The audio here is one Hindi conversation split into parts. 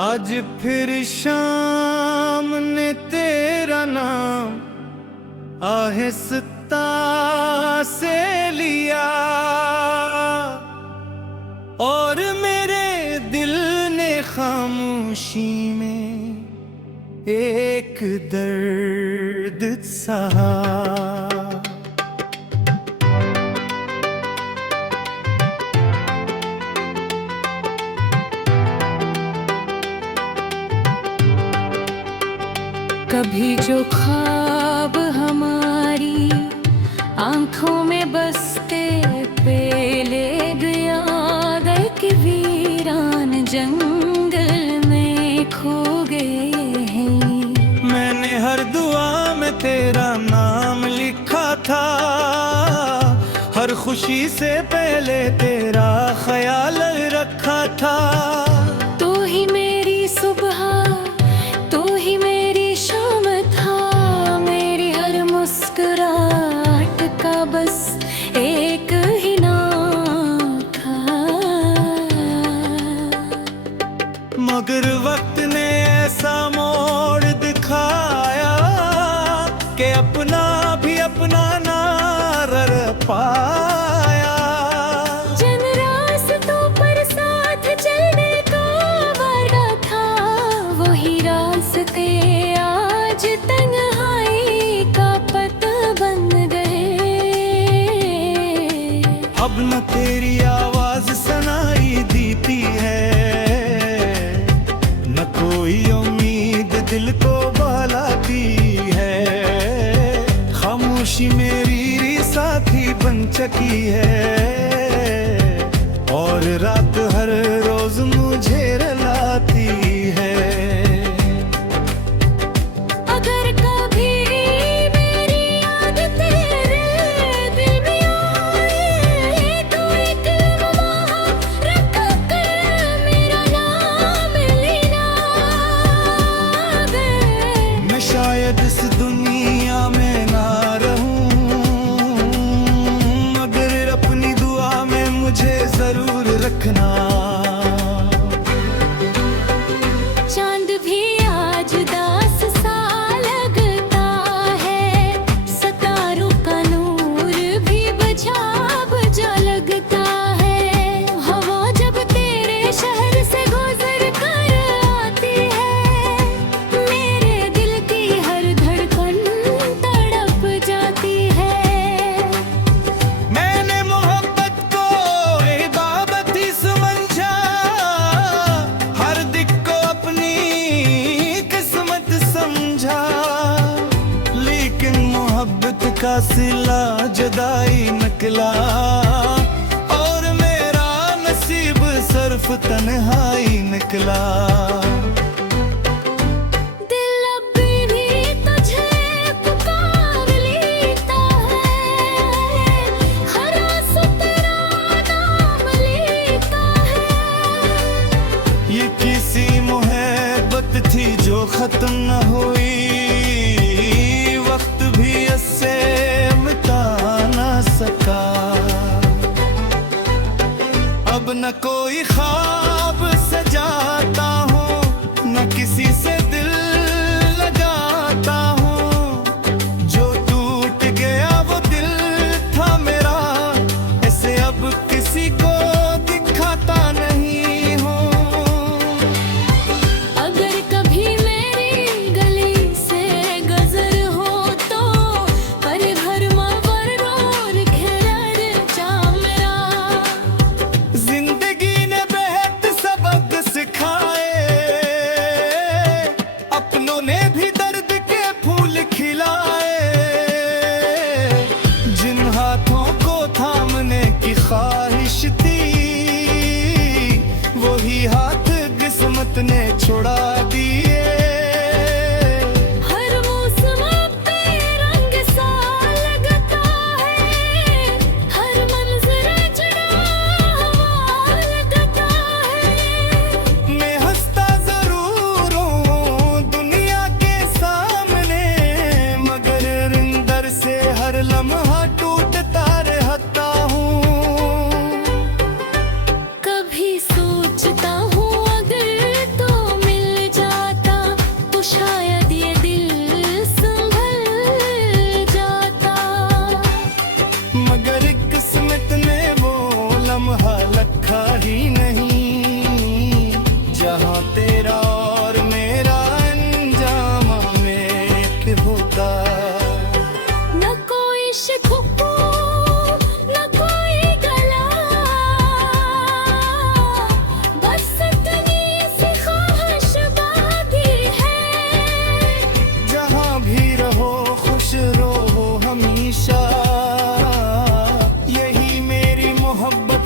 आज फिर शाम ने तेरा नाम आहिस्ता से लिया और मेरे दिल ने खामोशी में एक दर्द सहा। कभी जो ख्वाब हमारी आंखों में बसते पहले गया कि वीरान जंगल में खो गए हैं। मैंने हर दुआ में तेरा नाम लिखा था, हर खुशी से पहले तेरा ख्याल रखा था। तू ही मेरी सुबह, तू ही मेरी शाम था, मेरी हर मुस्कुराहट का बस एक ही नाम था। मगर वक्त ने ऐसा मोड़ दिखाया कि अपना भी अपना ना रह पाया। जिन रास्तों पर साथ चलने का वादा था, वही रास्ते आज तन्हाई का पथ बन गए। अब न तेरी आवाज सुनाई देती है, न कोई उम्मीद दिल को बहलाती है। खामोशी मेरी साथी बन चुकी है और रात हर रोज मुझे रुलाती है। अगर कभी मेरी याद तेरे दिल में आए तो एक लम्हा रख कर मेरा नाम लेना दे। मैं शायद इस दुनिया में ना रहूं, मगर अपनी दुआ में मुझे जरूर रखना। चांद भी आज उदास सा लगता है, सितारों का नूर भी बुझा बुझा लगता है। हवा जब तेरे शहर से गुजर कर आती है, मेरे दिल की हर धड़कन तड़प जाती है। मैंने मोहब्बत को इबादत ही समझा, हर दिक को अपनी किस्मत समझा। लेकिन मोहब्बत का सिला जुदाई निकला और मेरा नसीब सिर्फ तन्हाई निकला। दिल अभी भी तुझे पुकार लेता है, हर आंसू तेरा नाम लेता है। ये किसी मोहब्बत थी जो खत्म न हुई, वक्त भी इससे मिटा न सका। अब न कोई ख्वाब सजाता हूँ, न किसी से दिल लगाता हूँ। जो टूट गया वो दिल था मेरा, ऐसे अब किसी को दिखाता नहीं हूँ। अगर कभी मेरी गली से गुजर हो तो पर भरमा वरोर घेर जा मेरा। जिंदगी ने बेहद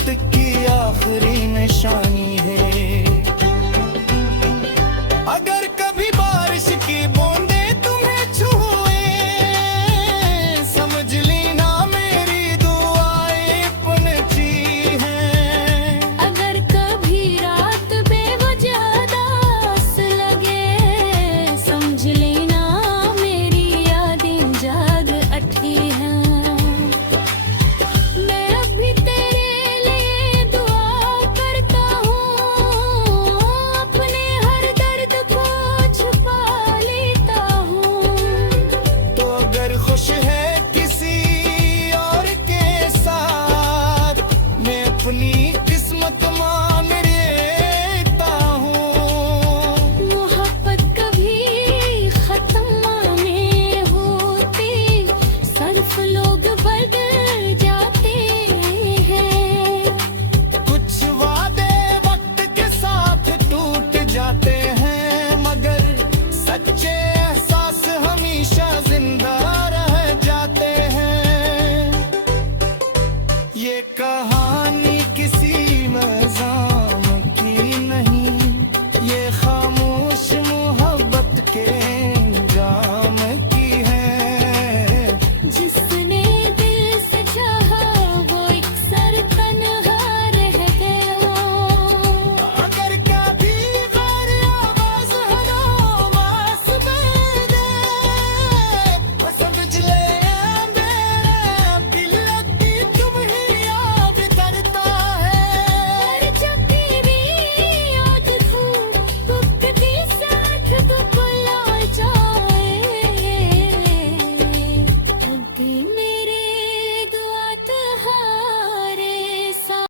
वक्त की आखिरी निशानी है। अगर कभी बारिश की बूंदे तुम्हें छुए, समझ लेना मेरी दुआएं पनची हैं। अगर कभी रात बेवजह दास लगे, समझ लेना मेरी यादें जाग उठी हैं। मैं अभी तेरे लिए दुआ करता हूँ, अपने हर दर्द को छुपा लेता हूँ। तो अगर खुश है किसी और के साथ, मैं अपनी किस्मत मान लेता हूँ। मोहब्बत कभी खत्म नहीं होती, सिर्फ लोग बदल जाते हैं। कुछ वादे वक्त के साथ टूट जाते हैं, मगर सच्चे एहसास हमेशा जिंदा रह जाते हैं। ये कहानी किसी मज़ाक